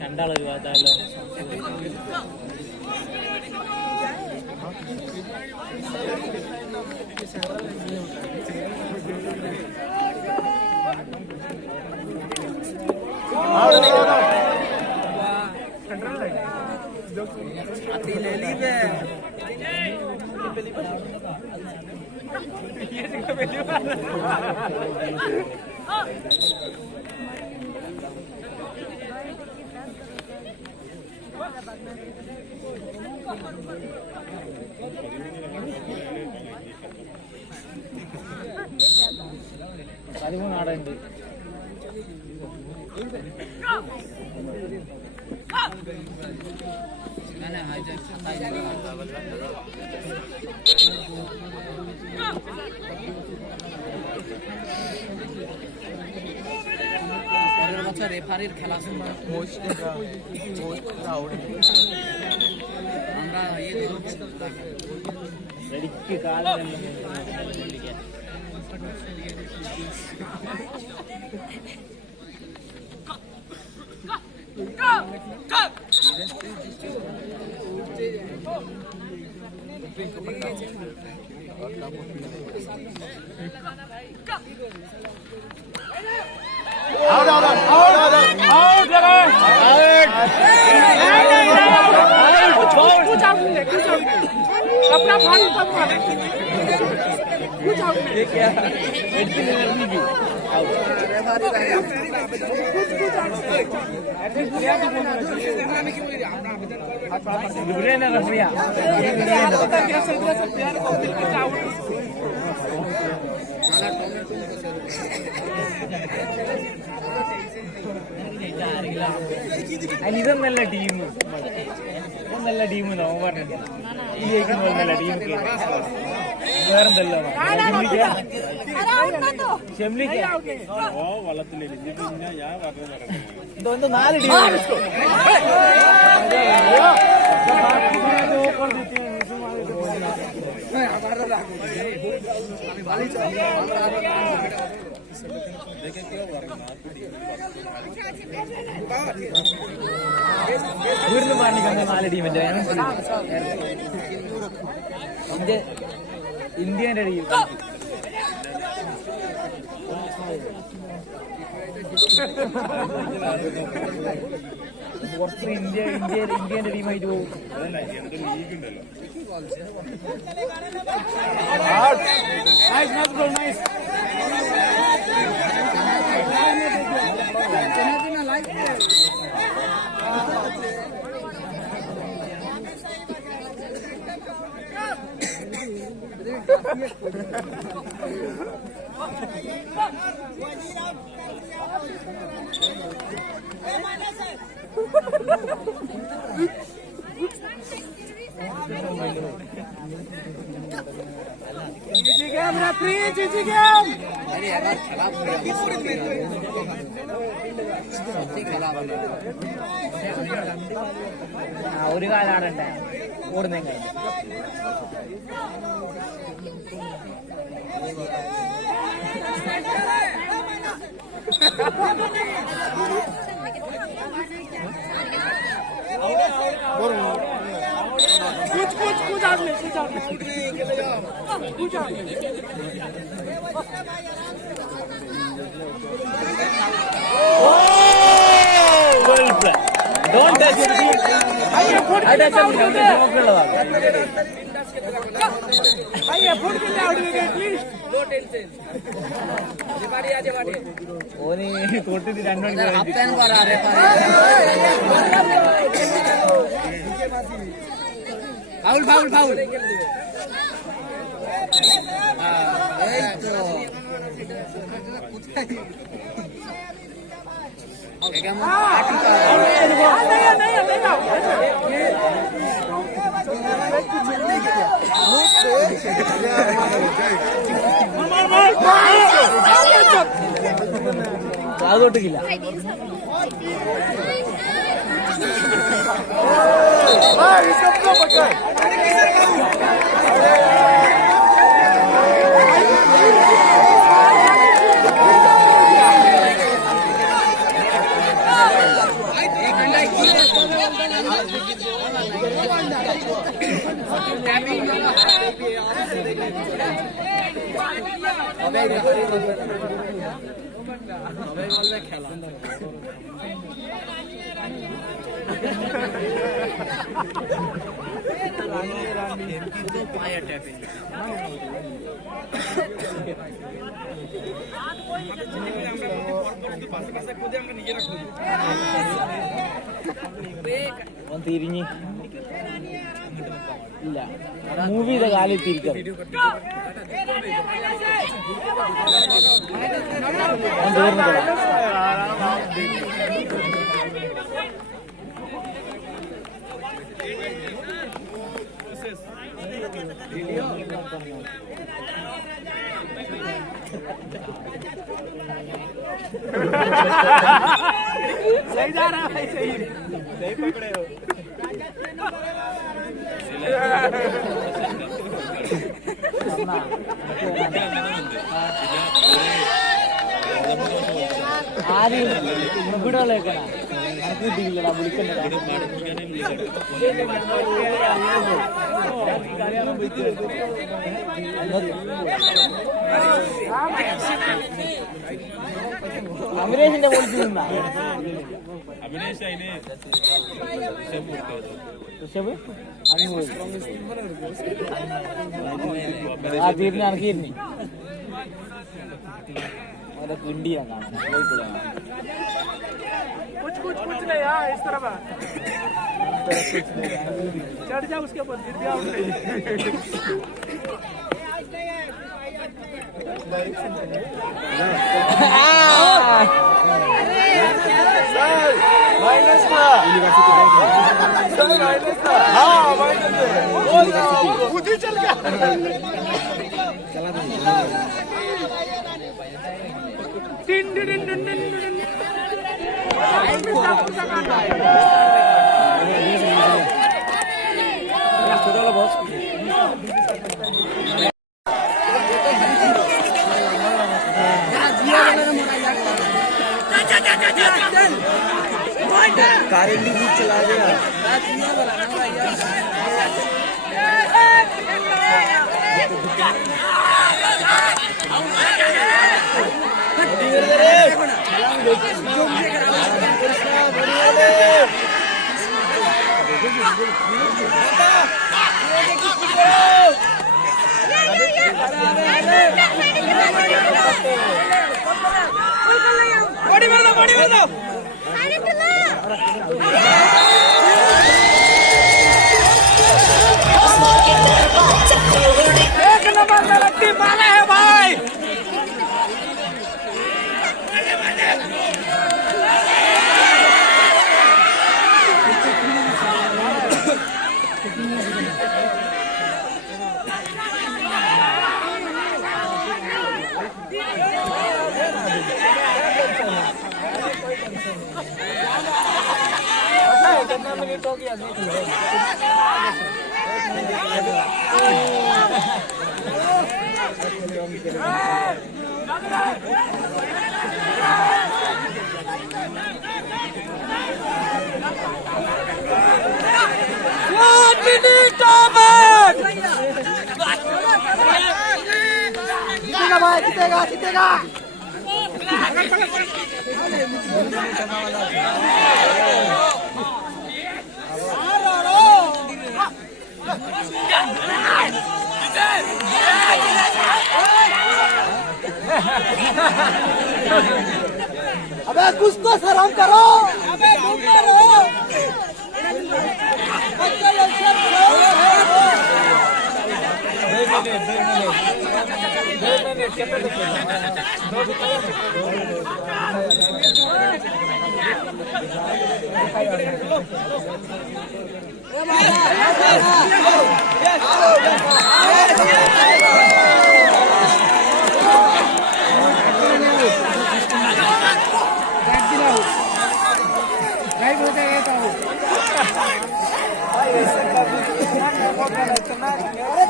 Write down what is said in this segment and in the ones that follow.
രണ്ടാളൊരു ഭാഗത്തല്ലോ. അതിമൂന്ന് നാടുണ്ട്. রেফারির খেলা আমরা রেডিക്ക് കാലം अपना भारी कब मारे ये क्या एनर्जी की ഇതൊന്നല്ല ടീം, ഇതൊന്നല്ല ടീം പറഞ്ഞിട്ടുണ്ട്. ഈ ജയിക്കുന്നല്ല ടീം വേറെന്തല്ലോ വള്ളത്തിലെന്തോ 4 ടീം വീട്ടിൽ പറഞ്ഞിരിക്കുന്ന 4 ടീമിന്റെ ഇന്ത്യന്റെ ടീം പുറത്ത് ഇന്ത്യന്റെ ടീമായിട്ട് പോകും. ഒരു കാലാടണ്ടേ ഓടുന്നേ കഴിഞ്ഞു. कुछ आदमी well played. Don't touch it. I touch foul foul foul ആകോട്ടില്ല തിരിഞ്ഞ് ഇല്ല മൂവിയുടെ കാലിൽ തിരിക്കാം सही जा रहा है सही सही पकड़े हो ಬಿಡೋಲೇಕಣ ಕೂತಿಲ್ಲ ಬಿಡ್ಕೊಂಡು അഭിനേഷിന്റെ പൊളിച്ചു നിന്നാ അഭിനേഷ് അതിന് ഋഷഭ് ആ തീർന്ന് ഇറക്കിയിരുന്നി അവരെ കിണ്ടി ഞാൻ കാണാം കോഴിക്കോട് कुछ नहीं यार इस तरफ चढ़ जा उसके ऊपर गिर जाओ माइनस का हाँ माइनस खुद ही चल गया टिन टिन टिन टिन कारेंडी भी चला गया एक नंबर में लगती माला है भाई कितना मिनट हो गया जीतेगा भाई जीतेगा जीतेगा अबे कुछ तो शर्म करो अबे अरे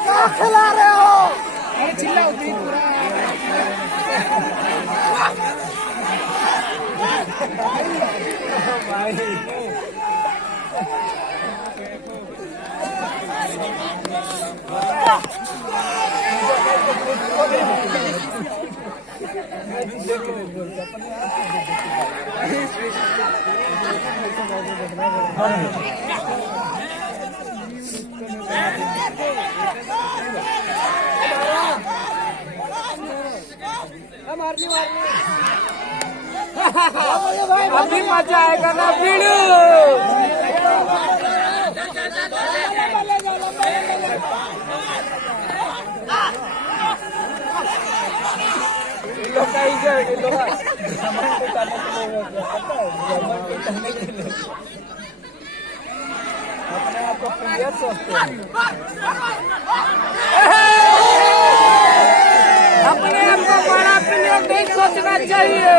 क्या खिला रहे हो? अरे चिल्लाओ नहीं पूरा अभी मजा आएगा ना वीडियो। अपने आप को प्लेयर सोचते हैं, अपने आप को बड़ा प्लेयर नहीं सोचना चाहिए।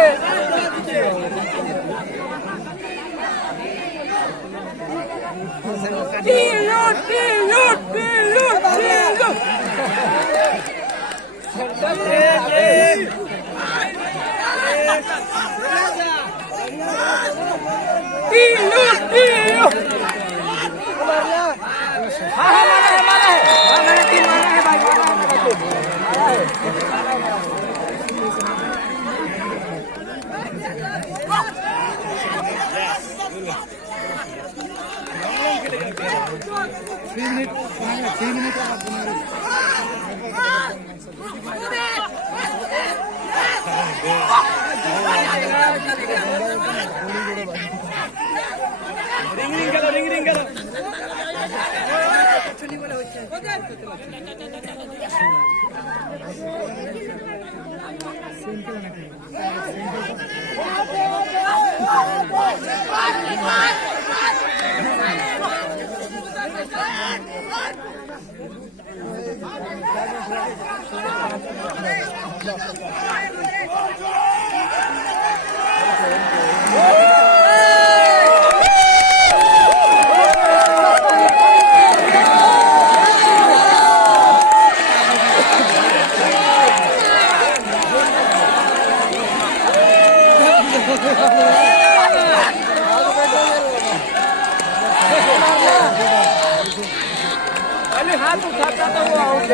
हाथ उठाता था वो आउट,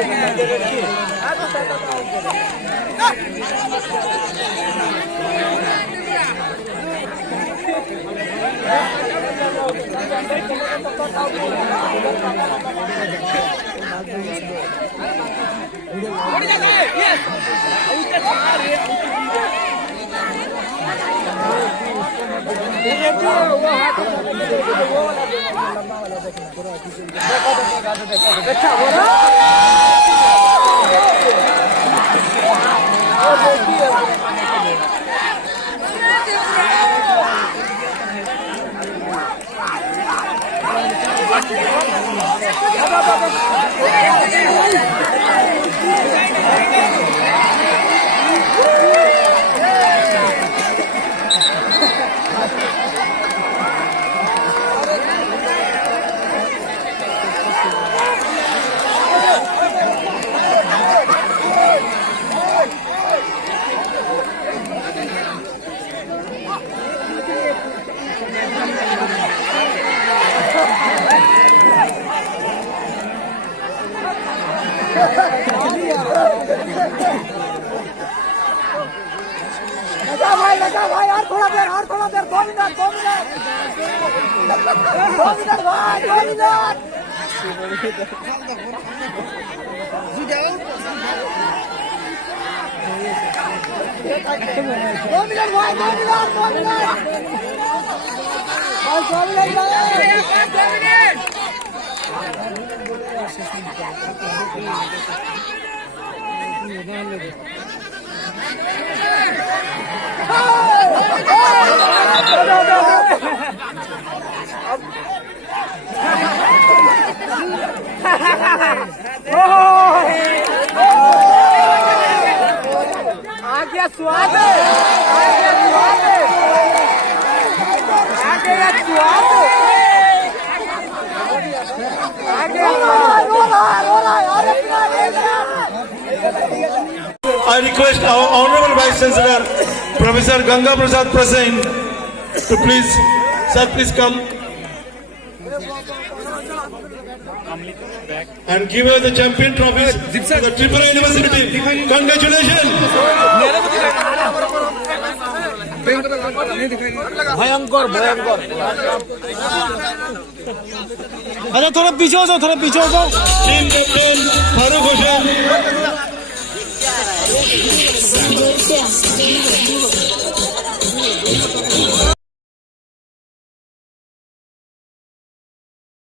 हाथ उठाता था लगा भाई, और थोड़ा देर, और थोड़ा देर, 2 मिनट, 2 मिनट, 2 मिनट भाई, 2 मिनट। 2 मिनट भाई, 2 मिनट, 2 मिनट, 2 मिनट भाई, 2 मिनट। अब आ गया स्वाद, आ गया स्वाद, आ गया स्वाद, आ गया। रो रहा यार, I request our Honorable Vice Chancellor, Professor Ganga Prasad Prasen, to please, sir, please come and give us the champion trophies to the Tripura University. Congratulations! भयंकर भयंकर। अरे थोड़ा पीछे हो जाओ, थोड़ा पीछे हो जाओ। Team captain Farooq Hossain.